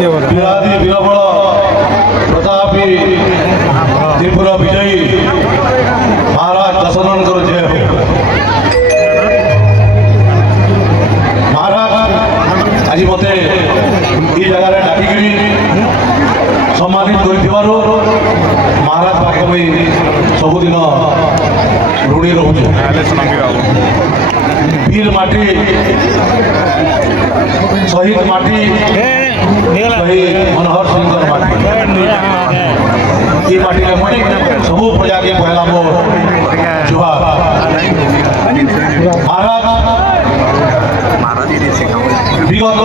ବିରାଧି ବୀରବଳ ପ୍ରତାପୀ ତ୍ରିପୁରା ବିଜୟୀ ମହାରାଜ ଦଶରଥଙ୍କର ଜୟ ହୋ। ମହାରାଜ ଆଜି ମୋତେ এই জায়গায় ডাকিকি সম্মানিত করিଥିবারু মহারাজ পাখে মুই ସବୁଦିନ ଋଣୀ ରହୁଛେ। বীর মাটি শহীদ মাটি শহীদ মনোহর সিংহর মাটি এই মাটিকে মুই সবু প্রজাকে পহলা মোর জুহার। মহারাজ বিগত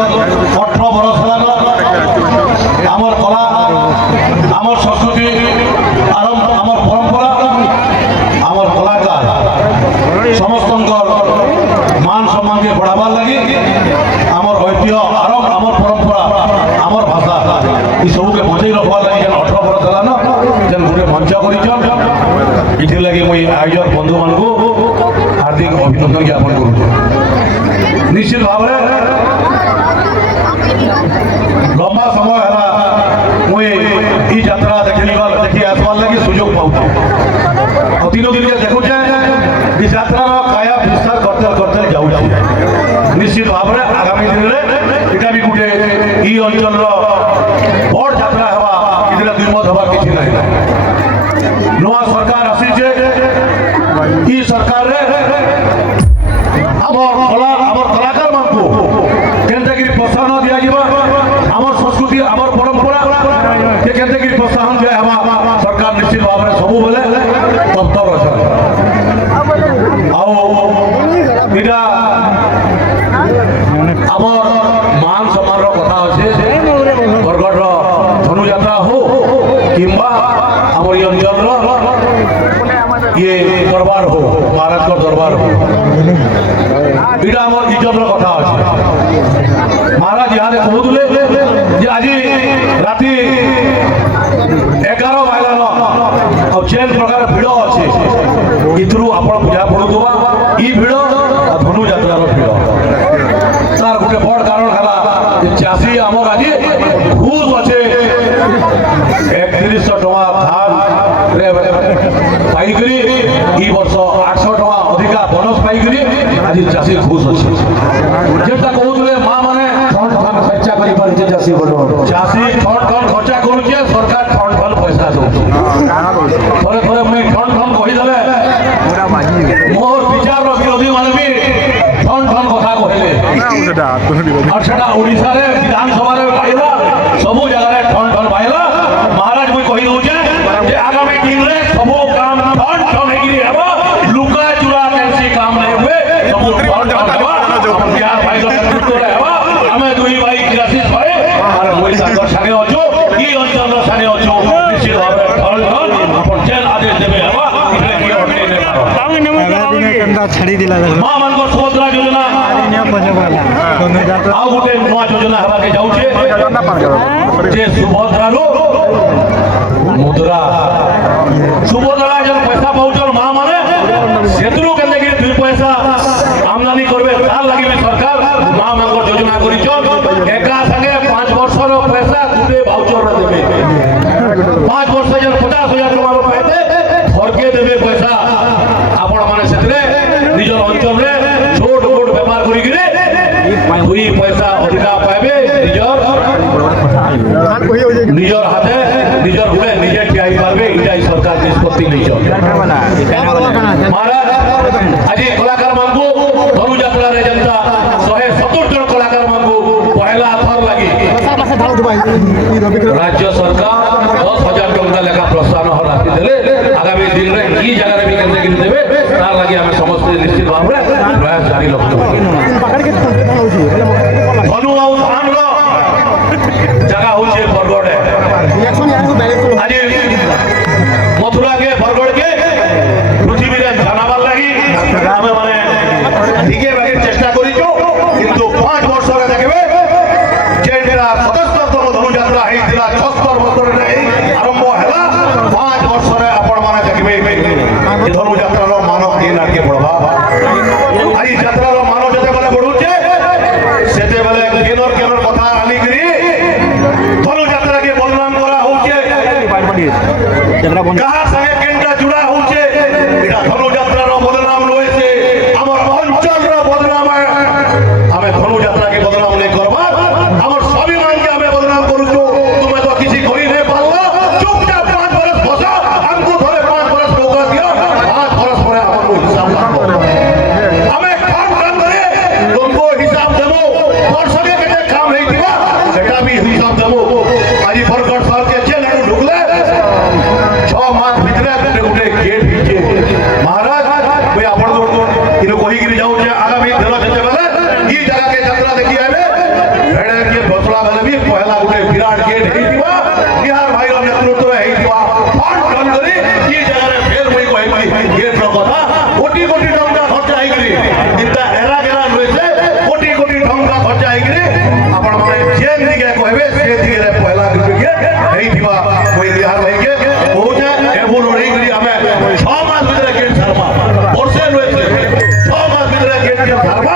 18 বরষ হেলান আমার কলা আমার সংস্কৃতি আমার পরম্পরা আমার কলাকার সমস্তঙ্কর মান সম্মানকে বড়াবার লাগে আমার ঐতিহ্য আমার পরম্পরা আমার ভাষা এই সবুকে বজাই রাখবার লাগে যেন 18 বরষ হেলান যেন গোটে মঞ্চ করিছন। এটির লাগে মুই আয়োজক বন্ধু মানুষ হার্দিক অভিনন্দন জ্ঞাপন করুছি। নিশ্চিত ভাবে লম্বা সময় হেলা মুই এই যাত্রা দেখি আসবার লাগে সুযোগ পাউছি। দিন দিনকে দেখুছে এই যাত্রার কায়া বিস্তার করতে করতে যাଉଛି। নিশ্চিত ভাবে আগামী দিনে এটা বি গোটে এই অঞ্চলর বড় যাত্রা হওয়া এদিকে দুইমত হবার কিছু নাই। নয়া সরকার আসিছে এই সরকারে আমার কলাকার মানুষ কেন্দ্রগিরি প্ରୋତ୍ସାହନ দিয়াଯିବ। আমার সংস্কৃতি আমার পরম্পরা কেন্দ্রগিরি ପ୍ରୋତ୍ସାହନ দিয়া হওয়া সরকার নিশ্চিত ভাবে ସବୁবেলে তৎপর অছে। এটা আমার মান সম্মানর কথা আছে। বরগড়র ধনুযাত্রা হো কিংবা আমার এই অঞ্চলর ইয়ে দরবার হো মহারাজর দরবার হো এটা আমার ইজ্জতর কথা আছে। মহারাজ ইহাদে কহুলে যে আজি রাতি 11 বাজলান যেন প্রকার ভিড় আছে ইথরু আপনার বুঝা পড়ুবা ই ভিড় ধনুযাত্রার ভিড় তার গোটে বড় কারণ হেলা চাষী আমার আজি ঘুষ আছে 3100 টাকা ধান পাইকি এই বর্ষ 800 টাকা অধিকা বোনস পাইকি আজি চাষী ঘুষ আছে। যেটা কহুলে মা মানে খরচা করি পারছে চাষী চাষী ঠন খরচা করুছে সরকার ঠন পয়সা দৌছে। থরে থরে মুই ঠন কহিদেলে মোর বিচারর বিরোধী মানে বি ঠন কথা কহিলে আর সেটা ওড়িশার বিধানসভার পাইলা সবু জায়গায় ঠন পাইলা। মহারাজ মুই কহি দৌছে যে আগামী দিনে সবু কাম ঠন হইকি হব লুকা চুরা কেনসি কাম নাই হুয়ে সবু ঠন হবা বিহার ভাইর নেতৃত্বরে হবা। আমি দুই ভাই ক্রাসিস করে আর মুই সাগর সানে অছো এই অঞ্চলর সানে অছো নিশ্চিত ভাবে ঠন আপন যেন আদেশ দেবে হবা এটা কি অর্ডার নে ছাড়ি দিলা মা মানকর সুভদ্রা যোজনা ଆଉ ଗୋଟେ ନୂଆ ଯୋଜନା ହେବାକେ ଯାଉଛେ ଯେ ସୁଭଦ୍ରାରୁ ମୁଦ୍ରା ସୁଭଦ୍ରା ଯେନ୍ ପଇସା ପାଉଛନ୍ ମା ମାନେ ସେଥିରୁ କେନ୍ତାକି 2 ପଇସା আমদানি করবে তার লাগি সরকার মা মানকর যোজনা করিছন। একা সঙ্গে 5 বর্ষর পয়সা দুটে ভাউচর দেবে। 5 বর্ষ যেন 50,000 টাকা পাইতে ঘরকে দেবে পয়সা। আপন মানে সেতরে নিজের অঞ্চলে ছোট ছোট ব্যাপার করিকি 2 পয়সা অধিকা পাইবে নিজের হাতে নিজের ঘুরে নিজে ঠিয়া হয়ে পারবে। এটাই সরকার নিষ্পত্তি নিয়েছে। মহারাজ আজি কলাকার মানুষ ধনুযাত্রার যেটা 170 জন কলাকার মানুষ পহেলা থর লাগি রাজ্য সরকার 10,000 টাকা লেখা প্ରୋତ୍ସାହନ রাখি দেলে আগামী দিনে কি জায়গায় বি কেন্দ্রগিরি দেবে তার লাগে আমি সমস্ত নিশ্চিত ভাবে প্রয়াস জারি রাখবো। ধনু আউ ধানর জায়গা হচ্ছে বরগড়ে। আজি মথুরাকে বরগড়কে পৃথিবীরে জানাবার লাগি আমি মানে দিকে বাগের চেষ্টা করিছ। কিন্তু 5 বর্ষরে দেখবে যেটা 77তম ধনুযাত্রা হয়েছিল 76 বছরে আরম্ভ হেলা 5 বর্ষরে আপন মানে দেখবে এই ধনুযাত্রার মানব দিন আগে বড়বা। আর এই যাত্রার মানব যেতেবেলে বড়ুছে সেতেবেলে কেনর কথা আনিকি কাহা সাথে কেনটা জুড়া হচ্ছে এটা ধনুযাত্রার বদনাম রয়েছে আমার অঞ্চলর বদনাম আমি ধনুযাত্রাকে বদনাম নেই করবা আমার স্বাভিমানকে আমি বদনাম করুছো তুমি তো কিছু করি নে পারলো চুপচাপ 5 বরস বসো আমকো ধরে 5 বরস নৌকা দিও 5 বরস পরে আমার হিসাব লাগবো আমি কাম কাম করে तुमको হিসাব দেবো বর্ষকে কেটে কাম হই দিবা সেটা भी হিসাব দেবো আজি বরগড় সাহেবকে জেলে ঢুকলে 6 মাস ভিতরে গোটে গেট হিচে মহারাজ মই আপন ইনো কহিকি যাও যে আগামী দিন যেতেবেলে এই জায়গাকে যাত্রা দেখি আইবে এড়ে কে বসলা বেলে भी পহলা গোটে বিরাট গেট হেইতিবা বিহার ভাইর নেতৃত্ব হেইতিবা ফন্ড ফন্ড করে এই জায়গারে ফের মই কইবি গেট র কথা কোটি কোটি টাকা খরচা হইগরি ইতা এরা গেরা রয়েছে কোটি কোটি টাকা খরচা হইগরি আপন মানে যেন দিকে কইবে সে দিকে পহলা দিকে হেইতিবা মই বিহার ভাইকে ওটা এবুল হেইগরি আমি 6 মাস ভিতরে গেট ছাড়বা বর্ষে রয়েছে 6 মাস ভিতরে গেট ছাড়বা